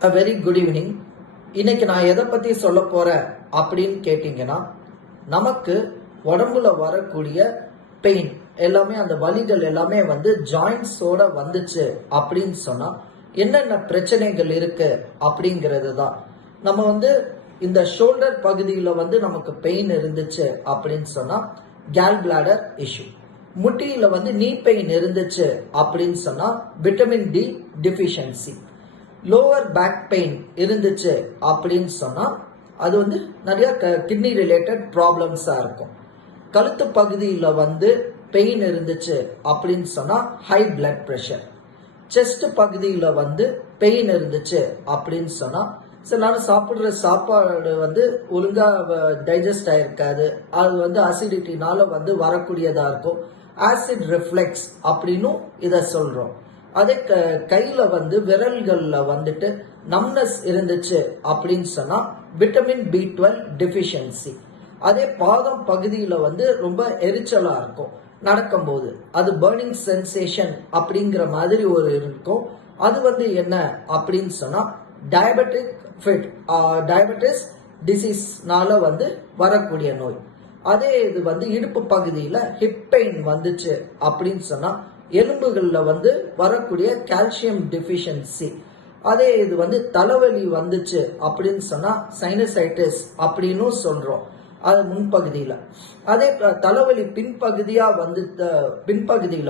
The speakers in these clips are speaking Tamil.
அ வெரி குட் ஈவினிங் இன்னைக்கு நான் எதை பற்றி சொல்ல போகிறேன் அப்படின்னு கேட்டிங்கன்னா நமக்கு உடம்புல வரக்கூடிய பெயின் எல்லாமே அந்த வலிகள் எல்லாமே வந்து ஜாயின்ஸோட வந்துச்சு அப்படின்னு சொன்னால் என்னென்ன பிரச்சனைகள் இருக்கு அப்படிங்கிறது தான். நம்ம வந்து இந்த ஷோல்டர் பகுதியில் வந்து நமக்கு பெயின் இருந்துச்சு அப்படின்னு சொன்னால் கேல் பிளாடர் இஷ்யூ முட்டியில் வந்து நீ பெயின் இருந்துச்சு அப்படின்னு சொன்னால் vitamin D deficiency lower back pain இருந்துச்சு அப்படின்னு சொன்னால் அது வந்து நிறையா க கிட்னி ரிலேட்டட் ப்ராப்ளம்ஸாக இருக்கும். கழுத்து பகுதியில் வந்து பெயின் இருந்துச்சு அப்படின்னு சொன்னால் ஹை பிளட் ப்ரெஷர் செஸ்ட் பகுதியில் வந்து பெயின் இருந்துச்சு அப்படின்னு சொன்னால் சரி நான் சாப்பிட்ற சாப்பாடு வந்து ஒழுங்காக டைஜஸ்ட் ஆகிருக்காது அது வந்து அசிடிட்டினால வந்து வரக்கூடியதாக இருக்கும். ஆசிட் ரிஃப்ளெக்ஸ் அப்படின்னும் இதை சொல்கிறோம் அதே க கையில வந்து விரல்கள்ல வந்துட்டு நம்னஸ் இருந்துச்சு அப்படின்னு சொன்னா விட்டமின் பி டுவெல் டெஃபிஷியன்சி அதே பாதம் பகுதியில வந்து ரொம்ப எரிச்சலா இருக்கும். நடக்கும்போது அது பேர்னிங் சென்சேஷன் அப்படிங்கிற மாதிரி ஒரு இருக்கும். அது வந்து என்ன அப்படின்னு சொன்னா டயபெட்டிக் ஃபிட் டயபெட்டிஸ் டிசீஸ்னால வந்து வரக்கூடிய நோய். அதே இது வந்து இடுப்பு பகுதியில் ஹிப் பெயின் வந்துச்சு அப்படின்னு சொன்னா எலும்புகளில் வந்து வரக்கூடிய கால்சியம் டெஃபிஷியன்சி அதே இது வந்து தலைவலி வந்துச்சு அப்படின்னு சொன்னால் சைனசைட்டிஸ் அப்படின்னு சொல்கிறோம் அது முன்பகுதியில். அதே தலைவலி பின்பகுதியாக வந்து த-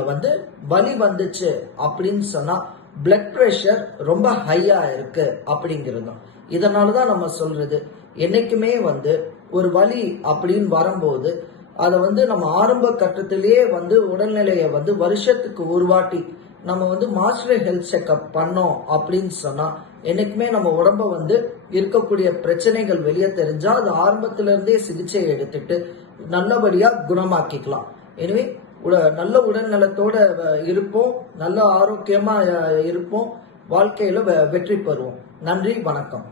வந்து வலி வந்துச்சு அப்படின்னு சொன்னால் பிளட் ப்ரெஷர் ரொம்ப ஹையாக இருக்குது அப்படிங்கிறது இதனால தான் நம்ம சொல்கிறது என்றைக்குமே வந்து ஒரு வலி அப்படின்னு வரும்போது அதை வந்து நம்ம ஆரம்ப கட்டத்திலேயே வந்து உடல்நிலையை வந்து வருஷத்துக்கு ஒரு வாட்டி நம்ம வந்து மாஸ்டர் ஹெல்த் செக்அப் பண்ணோம் அப்படின்னு சொன்னால் என்னைக்குமே நம்ம உடம்ப வந்து இருக்கக்கூடிய பிரச்சனைகள் வெளியே தெரிஞ்சால் அது ஆரம்பத்திலேருந்தே சிகிச்சையை சிகிச்சை எடுத்துட்டு நல்லபடியாக குணமாக்கிக்கலாம். எனவே உட- நல்ல உடல்நலத்தோட அஹ், இருப்போம். நல்ல ஆரோக்கியமாக இருப்போம். வாழ்க்கையில் வெ- வெற்றி பெறுவோம். நன்றி வணக்கம்.